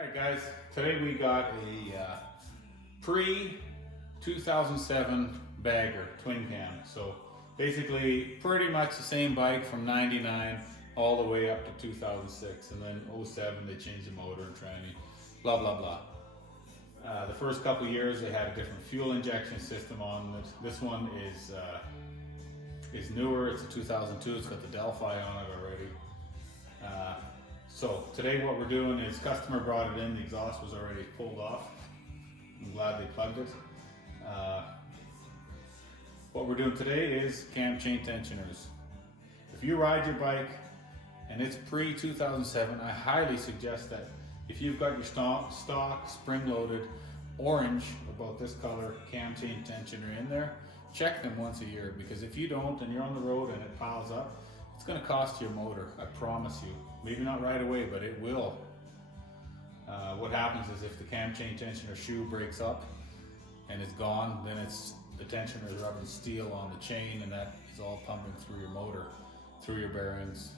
Alright guys, today we got a pre-2007 bagger twin cam. So basically pretty much the same bike from 99 all the way up to 2006, and then 07 they changed the motor and tranny, blah blah blah. The first couple of years they had a different fuel injection system on it. This one is newer, it's a 2002, it's got the Delphi on it already. So today what we're doing is customer brought it in, the exhaust was already pulled off. I'm glad they plugged it. What we're doing today is cam chain tensioners. If you ride your bike and it's pre-2007, I highly suggest that if you've got your stock spring-loaded orange, about this color, cam chain tensioner in there, check them once a year, because if you don't and you're on the road and it piles up, it's going to cost your motor, I promise you. Maybe not right away, but it will. What happens is if the cam chain tensioner shoe breaks up and it's gone, then the tensioner is rubbing steel on the chain, and that is all pumping through your motor, through your bearings.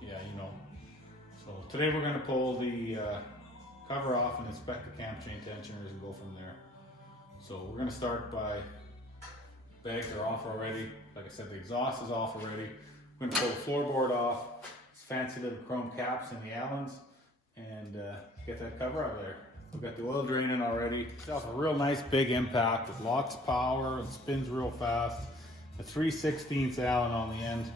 Yeah, you know. So today we're going to pull the cover off and inspect the cam chain tensioners and go from there. So we're going to start by, bags are off already. Like I said, the exhaust is off already. We're going to pull the floorboard off, these fancy little chrome caps in the Allens, and get that cover out of there. We've got the oil drain in already. It's a real nice big impact with lots of power and spins real fast. A 3/16 Allen on the end.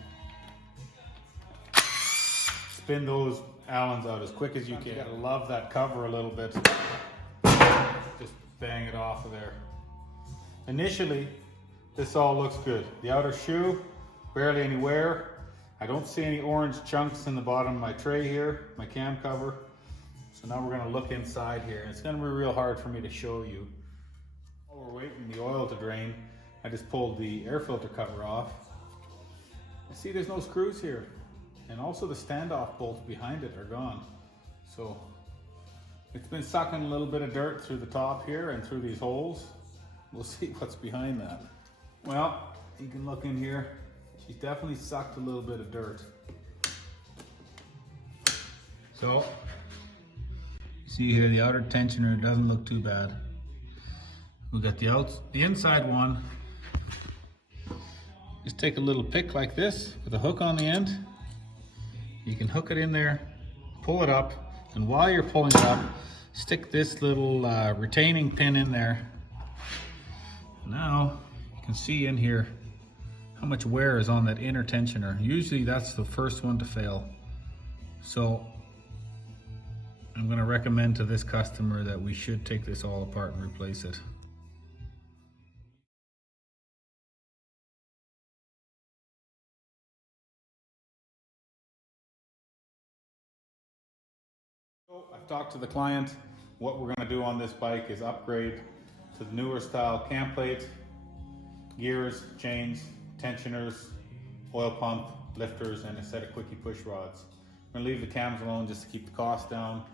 Spin those Allens out as quick as you can. You gotta love that cover a little bit. Just bang it off of there. Initially, this all looks good. The outer shoe, barely any wear. I don't see any orange chunks in the bottom of my tray here, my cam cover. So now we're gonna look inside here. It's gonna be real hard for me to show you. While we're waiting the oil to drain, I just pulled the air filter cover off. I see there's no screws here. And also the standoff bolts behind it are gone. So it's been sucking a little bit of dirt through the top here and through these holes. We'll see what's behind that. Well, you can look in here. She's definitely sucked a little bit of dirt. So, see here, the outer tensioner doesn't look too bad. We got the inside one. Just take a little pick like this with a hook on the end. You can hook it in there, pull it up, and while you're pulling it up, stick this little retaining pin in there. Now, you can see in here how much wear is on that inner tensioner. Usually that's the first one to fail. So I'm going to recommend to this customer that we should take this all apart and replace it. So I've talked to the client. What we're going to do on this bike is upgrade to the newer style cam plate, gears, chains, tensioners, oil pump, lifters, and a set of quickie push rods. We're going to leave the cams alone just to keep the cost down,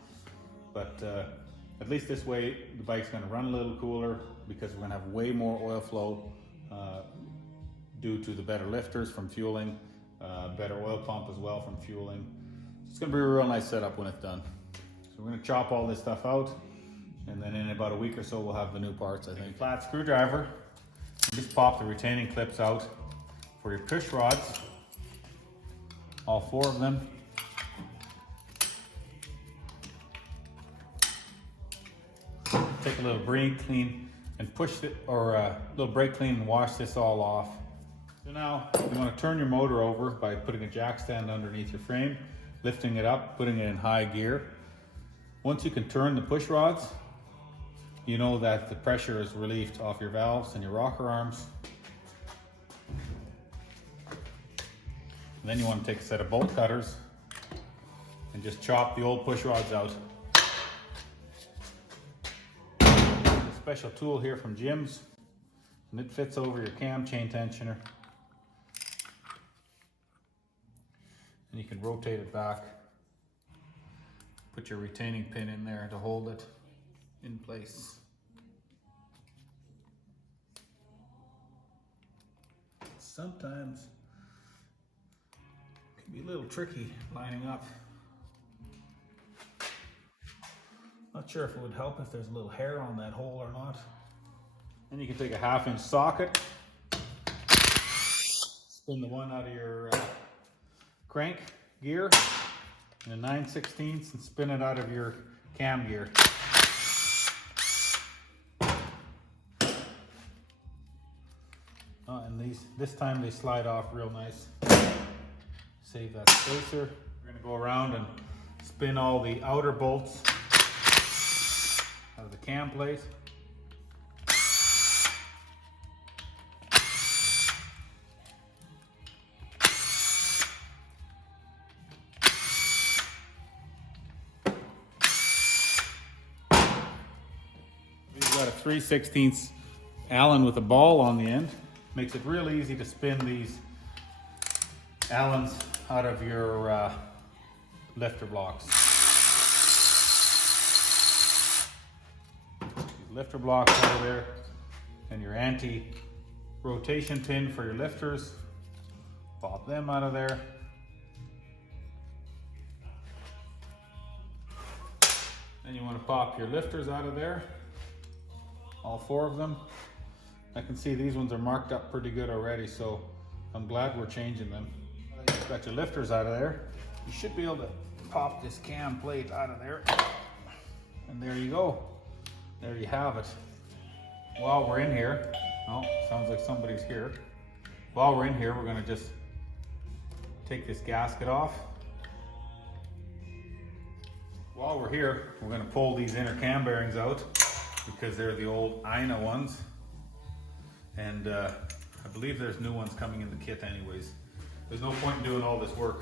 but at least this way the bike's going to run a little cooler, because we're going to have way more oil flow due to the better lifters from fueling, better oil pump as well from fueling. It's going to be a real nice setup when it's done. So we're going to chop all this stuff out, and then in about a week or so we'll have the new parts, I think. Flat screwdriver, just pop the retaining clips out for your push rods, all 4 of them. Take a little brake clean and push it, or a little brake clean and wash this all off. So now you want to turn your motor over by putting a jack stand underneath your frame, lifting it up, putting it in high gear. Once you can turn the push rods, you know that the pressure is relieved off your valves and your rocker arms. And then you want to take a set of bolt cutters and just chop the old push rods out. A special tool here from Jim's, and it fits over your cam chain tensioner. And you can rotate it back. Put your retaining pin in there to hold it in place. Sometimes it can be a little tricky lining up. Not sure if it would help if there's a little hair on that hole or not. Then you can take a 1/2-inch socket, spin the one out of your crank gear in a 9/16 and spin it out of your cam gear. And this time they slide off real nice. Save that spacer. We're gonna go around and spin all the outer bolts out of the cam plate. We've got a 3/16 Allen with a ball on the end. Makes it real easy to spin these Allens out of your lifter blocks. These lifter blocks out of there, and your anti-rotation pin for your lifters. Pop them out of there. Then you want to pop your lifters out of there, all 4 of them. I can see these ones are marked up pretty good already, so I'm glad we're changing them. You've got your lifters out of there. You should be able to pop this cam plate out of there. And there you go. There you have it. While we're in here, oh, sounds like somebody's here. While we're in here, we're gonna just take this gasket off. While we're here, we're gonna pull these inner cam bearings out because they're the old INA ones. And I believe there's new ones coming in the kit anyways. There's no point in doing all this work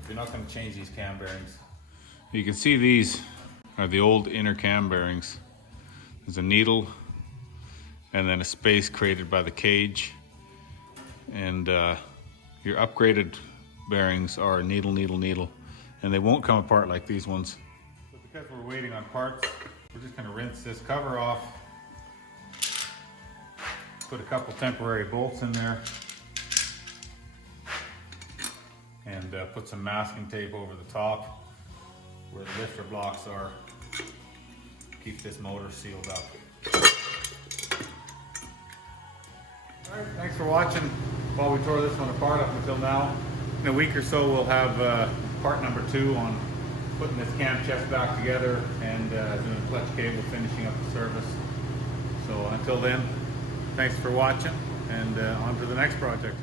if you're not going to change these cam bearings. You can see these are the old inner cam bearings. There's a needle and then a space created by the cage. And your upgraded bearings are needle, needle, needle. And they won't come apart like these ones. So because we're waiting on parts, we're just going to rinse this cover off. Put a couple temporary bolts in there and put some masking tape over the top where the lifter blocks are. Keep this motor sealed up. Alright, thanks for watching while we tore this one apart up until now. In a week or so we'll have part number 2 on putting this cam chest back together and doing a clutch cable, finishing up the service. So until then, thanks for watching, and on to the next project.